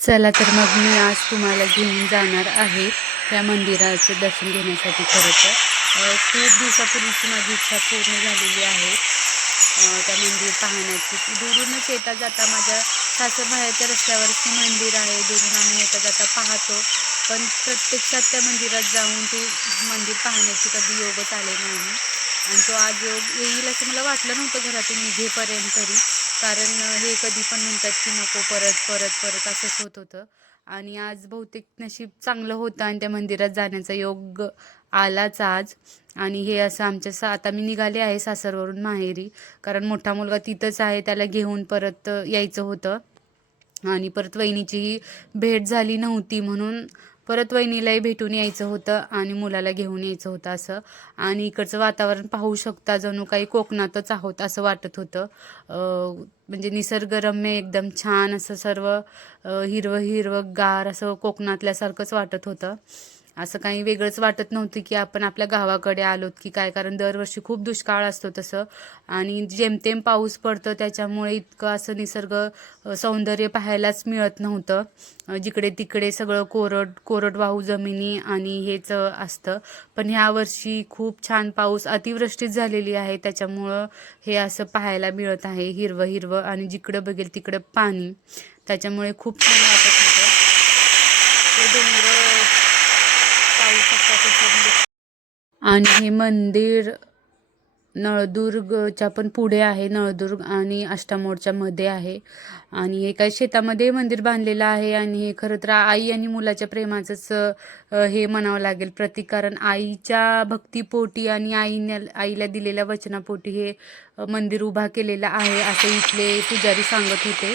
चला तर मग मी आज तुम्हाला घेऊन जाणार आहे त्या मंदिराचं दर्शन घेण्यासाठी खरं तर. खूप दिवसापूर्वीची माझी इच्छा पूर्ण झालेली आहे. त्या मंदिर पाहण्याची. दुरूनच येता जाता माझ्या सासरबाहेरच्या रस्त्यावरच ते मंदिर आहे. दुरून आम्ही येता जाता पाहतो. पण प्रत्यक्षात त्या मंदिरात जाऊन ते मंदिर पाहण्याची कधी योगच आले नाही. आणि तो आज योग येईल असं मला वाटलं नव्हतं घरातून निघेपर्यंत तरी. कारण हे कधी पण म्हणतात की नको परत परत परत असंच होत होतं. आणि आज बहुतेक नशीब चांगलं होतं आणि त्या मंदिरात जाण्याचा योग आलाच आज. आणि हे असं आमच्या सा आता मी निघाले आहे सासरवरून माहेरी कारण मोठा मुलगा तिथंच आहे त्याला घेऊन परत यायचं होतं. आणि परत वहिनीचीही भेट झाली नव्हती म्हणून परत वहिनीलाही भेटून यायचं होतं आणि मुलाला घेऊन यायचं होतं असं. आणि इकडचं वातावरण पाहू शकता जणू काही कोकणातच आहोत असं वाटत होतं. म्हणजे निसर्गरम्य एकदम छान असं सर्व हिरवं हिरवं गार असं कोकणातल्यासारखंच वाटत होतं. असं काही वेगळंच वाटत नव्हतं की आपण आपल्या गावाकडे आलोत की काय कारण दरवर्षी खूप दुष्काळ असतो तसं. आणि जेमतेम पाऊस पडतं त्याच्यामुळे इतकं असं निसर्ग सौंदर्य पाहायलाच मिळत नव्हतं. जिकडे तिकडे सगळं कोरड कोरडवाहू जमिनी आणि हेच असतं. पण ह्या वर्षी खूप छान पाऊस अतिवृष्टीच झालेली आहे त्याच्यामुळं हे असं पाहायला मिळत आहे. हिरवं हिरवं आणि जिकडं बघेल तिकडं पाणी. त्याच्यामुळे खूप छान वाटत होतं. ते डोंगर पाहू शकता आणि हे मंदिर नळदुर्गच्या पण पुढे आहे नळदुर्ग आणि अष्टामोडच्या मध्ये आहे. आणि हे काय शेतामध्ये मंदिर बांधलेलं आहे आणि हे खरं तर आई आणि मुलाच्या प्रेमाचंच हे म्हणावं लागेल प्रतीक कारण आईच्या भक्तीपोटी आणि आईने आईला दिलेल्या वचनापोटी हे मंदिर उभा केलेलं आहे असे इथले पुजारी सांगत होते.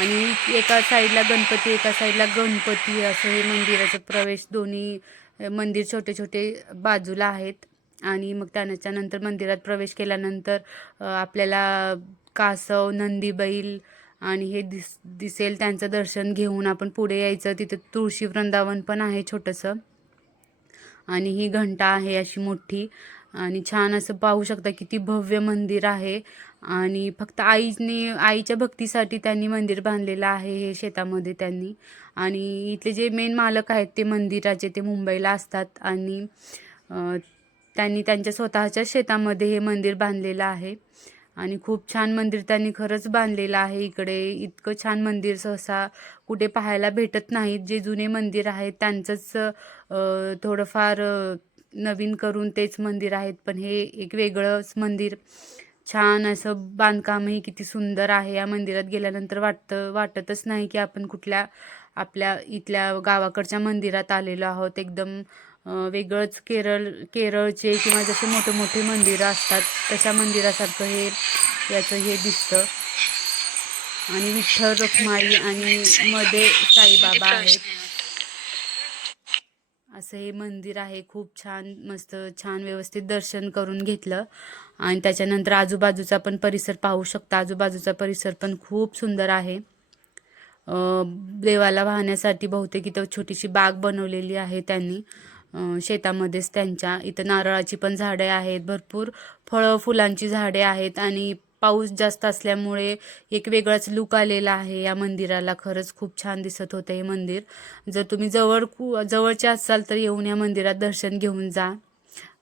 आणि एका साईडला गणपती एका साईडला गणपती असं हे मंदिराचं प्रवेश दोन्ही मंदिर छोटे छोटे बाजूला आहेत. आणि मग त्याच्यानंतर मंदिरात प्रवेश केल्यानंतर आपल्याला कासव नंदी बैल आणि हे दिस दिसेल त्यांचं दर्शन घेऊन आपण पुढे यायचं. तिथं तुळशी वृंदावन पण आहे छोटंसं. आणि ही घंटा आहे अशी मोठी. आणि छान असं पाहू शकता किती भव्य मंदिर आहे. आणि फक्त आईने आईच्या भक्तीसाठी त्यांनी मंदिर बांधलेलं आहे हे शेतामध्ये त्यांनी. आणि इथले जे मेन मालक आहेत ते मंदिराचे ते मुंबईला असतात आणि त्यांनी त्यांच्या स्वतःच्या शेतामध्ये हे मंदिर बांधलेलं आहे. आणि खूप छान मंदिर त्यांनी खरंच बांधलेलं आहे इकडे. इतकं छान मंदिर सहसा कुठे पाहायला भेटत नाहीत. जे जुने मंदिर आहेत त्यांचंच थोडंफार नवीन करून तेच मंदिर आहेत. पण हे एक वेगळंच मंदिर. छान असं बांधकामही किती सुंदर आहे. या मंदिरात गेल्यानंतर वाटतं वाटतच नाही की आपण कुठल्या आपल्या इथल्या गावाकडच्या मंदिरात आलेलो आहोत. एकदम वेगळंच केरळ केरळचे किंवा जसे मोठे मोठे मंदिरं असतात तशा मंदिरासारखं हे याचं हे दिसतं. आणि विठ्ठल रखुमाई आणि मध्ये साईबाबा आहेत. असं हे मंदिर आहे खूप छान मस्त छान व्यवस्थित दर्शन करून घेतलं. आणि त्याच्यानंतर आजूबाजूचा पण परिसर पाहू शकता. आजूबाजूचा परिसर पण खूप सुंदर आहे. देवाला वाहण्यासाठी बहुतेक इथं छोटीशी बाग बनवलेली आहे त्यांनी. शेतामध्येच त्यांच्या. इथं नारळाची पण झाडे आहेत भरपूर. फळं फुलांची झाडे आहेत आणि पाऊस जास्त असल्यामुळे एक वेगळाच लुक आलेला आहे या मंदिराला. खरंच खूप छान दिसत होतं हे मंदिर. जर तुम्ही जवळ जवळचे असाल तर येऊन या मंदिरात दर्शन घेऊन जा.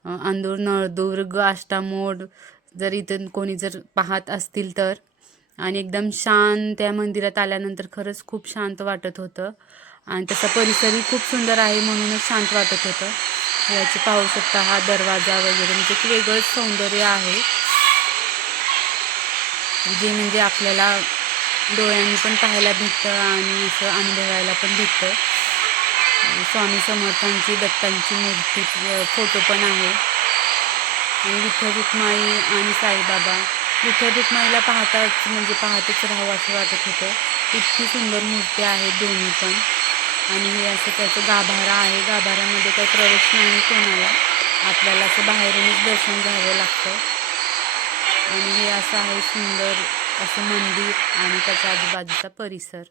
अ, अंदूर नळदुर्ग आष्टामोड जर इथं कोणी जर पाहत असतील तर. आणि एकदम शांत या मंदिरात आल्यानंतर खरंच खूप शांत वाटत होतं. आणि त्याचा परिसरही खूप सुंदर आहे म्हणूनच शांत वाटत होतं. याची पाहू शकता हा दरवाजा वगैरे. म्हणजे एक वेगळंच सौंदर्य आहे. जे म्हणजे आपल्याला डोळ्यांनी पण पाहायला भेटतं आणि असं अनुभवायला पण भेटतं. स्वामी समर्थांची दत्तांची मूर्ती फोटो पण आहे. आणि विठ्ठल रुक्माई आणि साईबाबा. विठ्ठल रुक्माईला पाहताच म्हणजे पाहतच राहावं असं वाटत होतं. इतकी सुंदर मूर्ती आहेत दोन्ही पण. आणि हे असं त्याचं गाभारा आहे. गाभाऱ्यामध्ये काही प्रवेश नाही कोणाला. आपल्याला असं बाहेरूनच दर्शन घ्यावं लागतं. आणि हे असं आहे सुंदर असं मंदिर आणि त्याच्या आजूबाजूचा परिसर.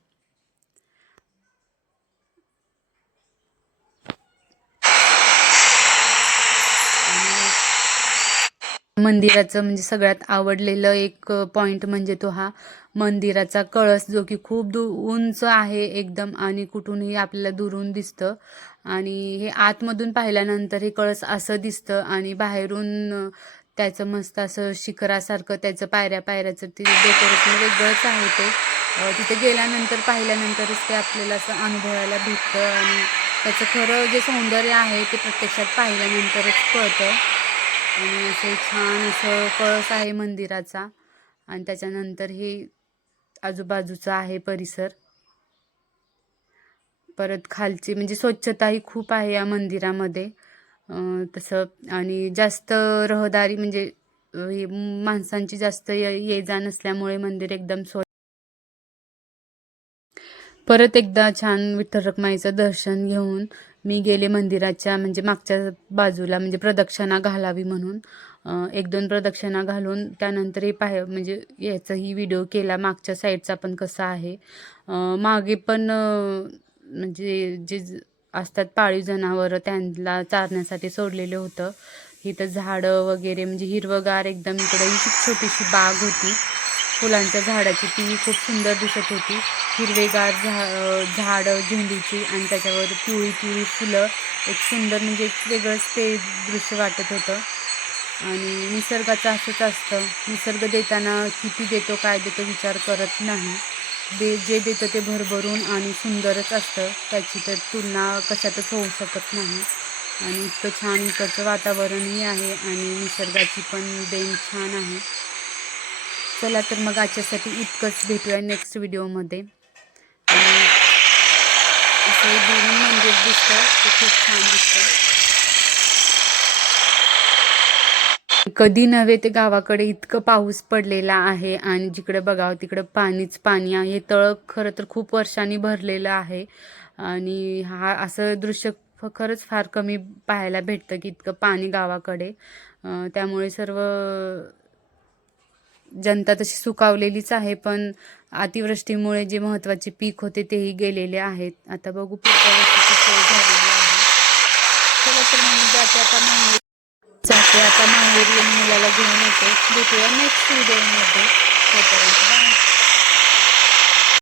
मंदिराचं म्हणजे सगळ्यात आवडलेलं एक पॉईंट म्हणजे तो हा मंदिराचा कळस जो की खूप दू उंच आहे एकदम आणि कुठूनही आपल्याला दुरून दिसतं. आणि हे आतमधून पाहिल्यानंतर हे कळस असं दिसतं आणि बाहेरून त्याचं मस्त असं शिखरासारखं त्याचं पायऱ्या पायऱ्याचं ते डेकोरेशन वेगळंच आहे ते. तिथे गेल्यानंतर पाहिल्यानंतरच ते आपल्याला असं अनुभवायला भेटतं आणि त्याचं खरं जे सौंदर्य आहे ते प्रत्यक्षात पाहिल्यानंतरच कळतं. आणि असं छान असं कळस आहे मंदिराचा आणि त्याच्यानंतर हे आजूबाजूचा आहे परिसर. परत खालची म्हणजे स्वच्छताही खूप आहे या मंदिरामध्ये. तसं आणि जास्त रहदारी म्हणजे हे माणसांची जास्त ये ये जा नसल्यामुळे मंदिर एकदम सो परत एकदा छान विठ्ठल रखमाईचं दर्शन घेऊन मी गेले मंदिराच्या म्हणजे मागच्या बाजूला म्हणजे प्रदक्षिणा घालावी म्हणून. एक दोन प्रदक्षिणा घालून त्यानंतरही पाह म्हणजे याचाही व्हिडिओ केला. मागच्या साईडचा पण कसा आहे. मागे पण म्हणजे जे असतात पाळीव जनावरं त्यांना चारण्यासाठी सोडलेलं होतं. इथं झाडं वगैरे म्हणजे हिरवगार एकदम इकडं ही छोटीशी बाग होती. फुलांच्या झाडाची ती खूप सुंदर दिसत होती. हिरवेगार झा झाडं झेंडूची आणि त्याच्यावर पिवळी पिवळी फुलं. एक सुंदर म्हणजे एक वेगळंच ते दृश्य वाटत होतं. आणि निसर्गाचं असंच असतं. निसर्ग देताना किती देतो काय देतो विचार करत नाही. दे जे देतं ते भरभरून आणि सुंदरच असतं. त्याची तर तुलना कशातच होऊ शकत नाही. आणि इतकं छान इकडचं वातावरणही आहे आणि निसर्गाची पण देण छान आहे. चला तर मग आजच्यासाठी इतकंच भेटूया नेक्स्ट व्हिडिओमध्ये आणि असं दोन दुरून मंदिर दिसतं ते खूप छान दिसतं. कधी नव्हे ते गावाकडे इतकं पाऊस पडलेला आहे आणि जिकडे बघावं तिकडं पाणीच पाणी आहे. हे तळ खरं तर खूप वर्षांनी भरलेलं आहे. आणि हा असं दृश्य फ- खरंच फार कमी पाहायला भेटतं की इतकं पाणी गावाकडे. त्यामुळे सर्व जनता तशी सुकावलेलीच आहे पण अतिवृष्टीमुळे जे महत्त्वाचे पीक होते तेही गेलेले आहेत. आता बघू पुढच्या वर्षी सोय झालेली आहे चला तर मग मी जाते आता माहेरी जाते. आता माहेरी आणि मुलाला घेऊन येते. भेटूया नेक्स्ट व्हिडिओमध्ये तोपर्यंत.